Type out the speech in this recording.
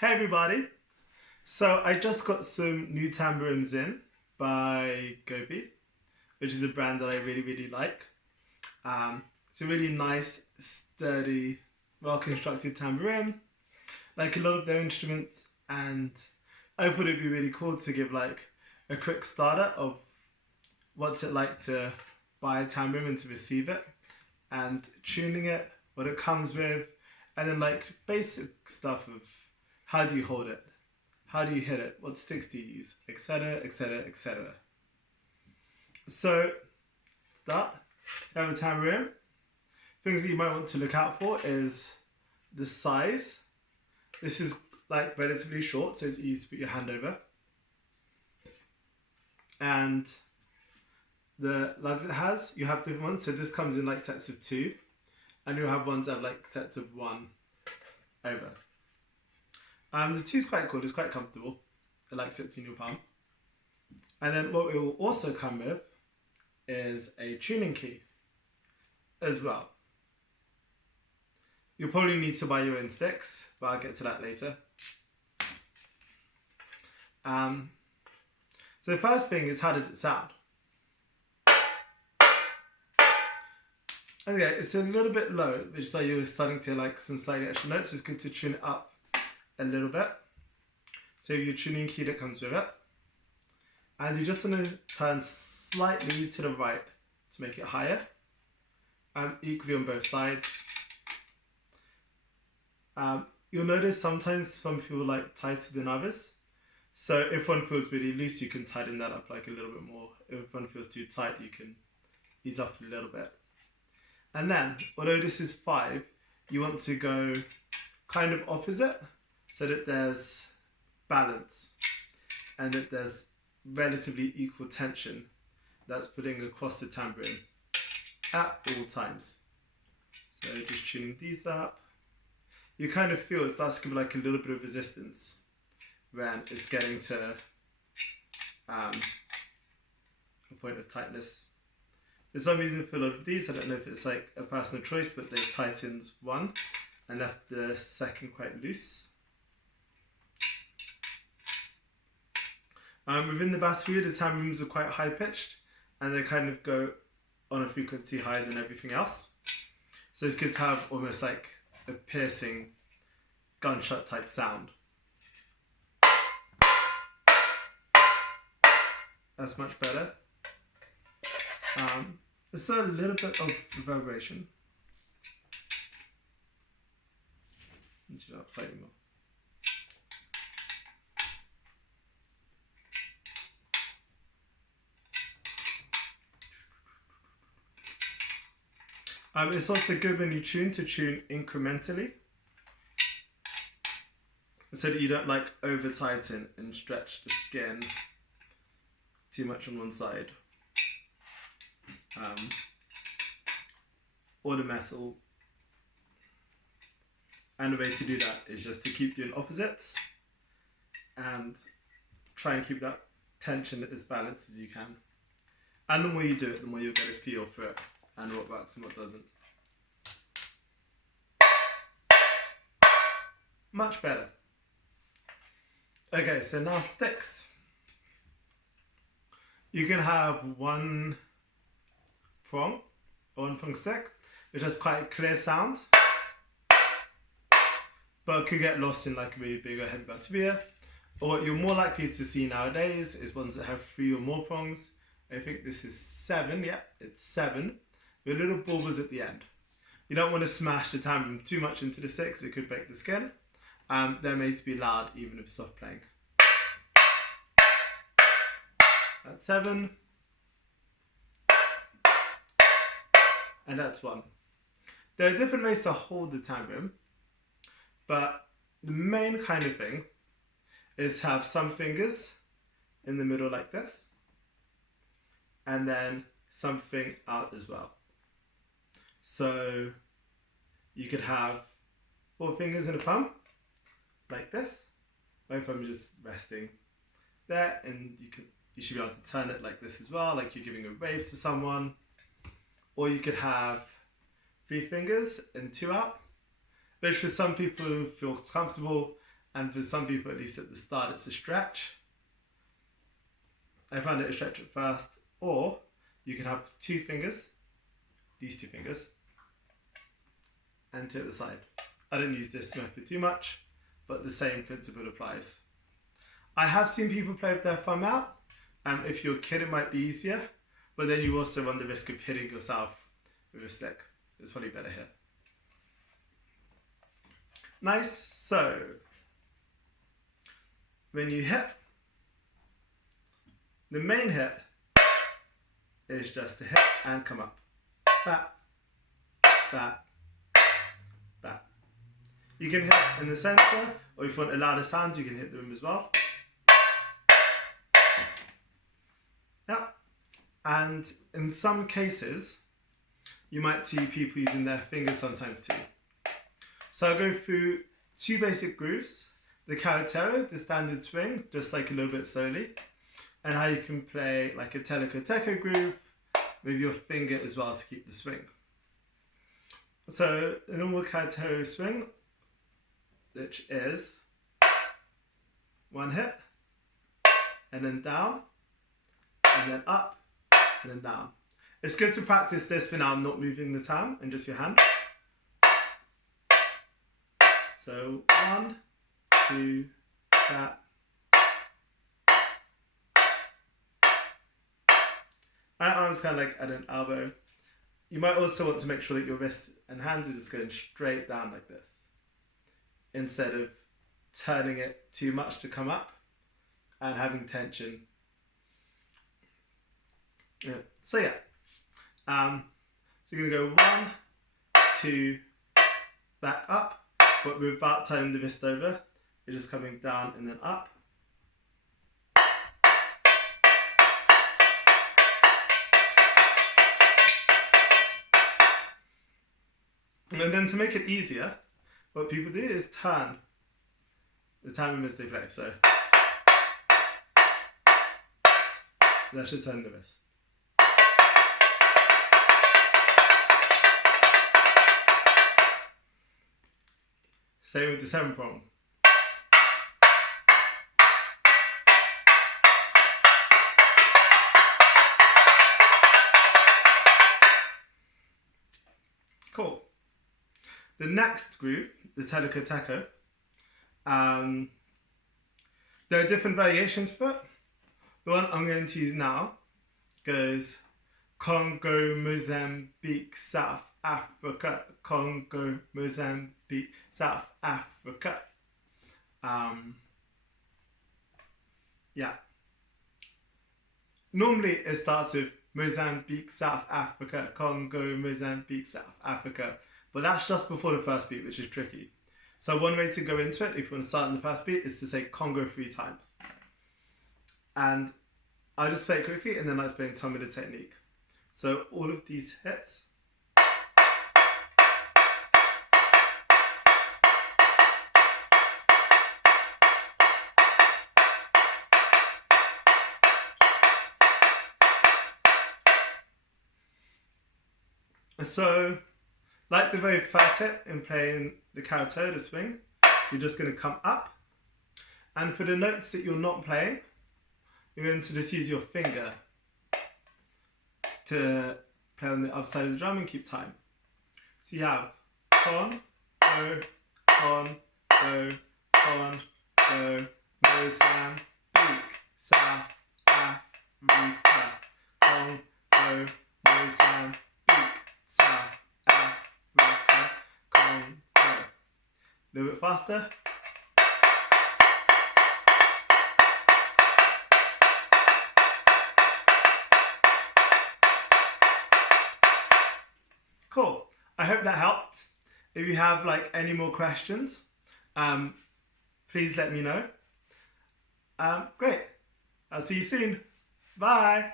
Hey everybody! So I just got some new Tamborims in by Gobi, which is a brand that I really like. It's a really nice, sturdy, well constructed tamborim, like a lot of their instruments, and I thought it'd be really cool to give like a quick starter of what's it like to buy a tamborim and to receive it, and tuning it, what it comes with, and then like basic stuff of how do you hold it, how do you hit it, what sticks do you use, etc, etc, etc. So start. To have a tamborim, things that you might want to look out for is the size. This is like relatively short, so it's easy to put your hand over. And the lugs it has, you have different ones. So this comes in like sets of two, and you'll have ones that have like sets of one over. The two's quite cool, it's quite comfortable. It like sits in your palm. And then what it will also come with is a tuning key as well. You'll probably need to buy your own sticks, but I'll get to that later. So the first thing is, how does it sound? Okay, it's a little bit low, which is like you're starting to like some slightly extra notes, so it's good to tune it up a little bit. So your tuning key that comes with it. And you just want to turn slightly to the right to make it higher. And equally on both sides. You'll notice sometimes some feel like tighter than others. So if one feels really loose, you can tighten that up like a little bit more. If one feels too tight, you can ease up a little bit. And then, although this is 5, you want to go kind of opposite so that there's balance and that there's relatively equal tension that's putting across the tamborim at all times. So just tuning these up. You kind of feel it starts to give like a little bit of resistance when it's getting to a point of tightness. For some reason for a lot of these, I don't know if it's like a personal choice, but they've tightened one and left the second quite loose. Within the bass view, the tamborims are quite high pitched and they kind of go on a frequency higher than everything else. So it's good to have almost like a piercing gunshot type sound. That's much better. There's a little bit of vibration. Inch it up slightly more. It's also good when you tune to tune incrementally so that you don't like over tighten and stretch the skin too much on one side or the metal. And the way to do that is just to keep doing opposites and try and keep that tension as balanced as you can. And the more you do it, the more you'll get a feel for it and what works and what doesn't. Much better. Okay, so now sticks. You can have one prong or one prong stick, which has quite a clear sound, but could get lost in like a really big or heavy bass sphere. Or what you're more likely to see nowadays is ones that have 3 or more prongs. I think this is 7, yeah, it's 7, with little bulbas at the end. You don't want to smash the tamborim too much into the sticks, it could break the skin. They're made to be loud even if soft playing. That's 7. And that's 1. There are different ways to hold the tamborim, but the main kind of thing is to have some fingers in the middle like this, and then something out as well. So you could have 4 fingers in a palm, like this. My thumb just resting there, and you should be able to turn it like this as well, like you're giving a wave to someone. Or you could have 3 fingers and 2 out, which for some people feels comfortable, And for some people, at least at the start, it's a stretch. I found it a stretch at first. Or you can have 2 fingers, these 2 fingers, and to the side. I don't use this method too much, but the same principle applies. I have seen people play with their thumb out. If you're a kid, it might be easier, but then you also run the risk of hitting yourself with a stick. It's probably better here. Nice. So when you hit, the main hit is just to hit and come up. Bat, bat, bat. You can hit in the center, or if you want a louder sound, you can hit the rim as well. Yeah. And in some cases, you might see people using their fingers sometimes too. So I'll go through 2 basic grooves. The carretero, the standard swing, just like a little bit slowly. And how you can play like a teleco-teco groove with your finger as well to keep the swing. So a normal carretero swing, which is 1 hit, and then down, and then up, and then down. It's good to practice this for now, not moving the time and just your hand. So 1, 2, that. And arms kind of like at an elbow. You might also want to make sure that your wrists and hands are just going straight down like this, instead of turning it too much to come up and having tension. Yeah. So yeah. So you're going to go 1, 2, back up, but without turning the wrist over. You're just coming down and then up. And then to make it easier, what people do is turn the timing as they play. So let's just turn the wrist. Same with the 7 prong. Cool. The next groove, the teleco-teco, there are different variations for it. The one I'm going to use now goes Congo, Mozambique, South Africa, Congo, Mozambique, South Africa. Yeah. Normally it starts with Mozambique, South Africa, Congo, Mozambique, South Africa. But that's just before the first beat, which is tricky. So one way to go into it, if you want to start in the first beat, is to say Congo 3 times. And I'll just play it quickly and then I'll explain some of the technique. So all of these hits. So, like the very first hit in playing the carretero, the swing, you're just going to come up. And for the notes that you're not playing, you're going to just use your finger to play on the other side of the drum and keep time. So you have con, go, Mozambique, South Africa, con, go, Mozambique, South Africa, con, go. A little bit faster. Cool. I hope that helped. If you have like any more questions, please let me know. Great. I'll see you soon. Bye.